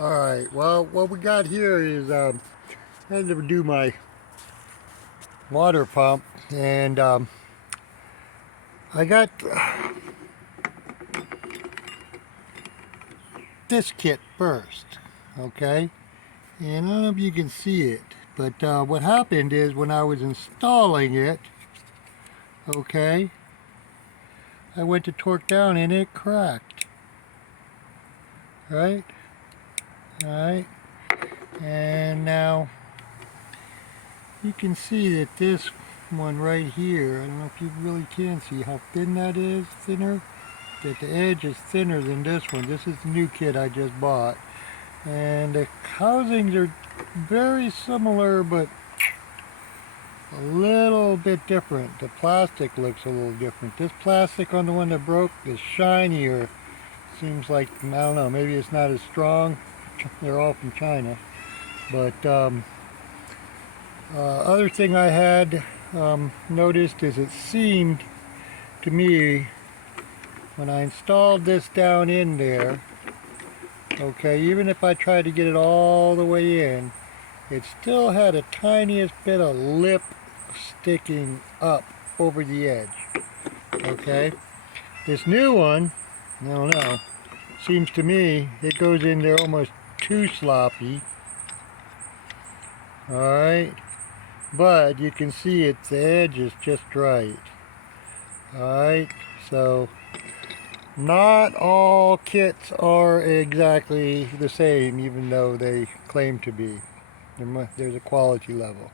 Alright, well, what we got here is I had to do my water pump, and I got this kit first, okay? And I don't know if you can see it, but what happened is when I was installing it, okay, I went to torque down and it cracked, right? Alright, and now you can see that this one right here, I don't know if you really can see how thin that is, thinner, that the edge is thinner than this one. This is the new kit I just bought, and the housings are very similar but a little bit different. The plastic looks a little different. This plastic on the one that broke is shinier. Seems like, I don't know, maybe it's not as strong. They're all from China. But other thing I had noticed is it seemed to me when I installed this down in there, okay, even if I tried to get it all the way in, it still had a tiniest bit of lip sticking up over the edge. Okay, this new one, I don't know, seems to me it goes in there almost too sloppy. Alright, but you can see the edge is just right. Alright, so not all kits are exactly the same, even though they claim to be. There's a quality level.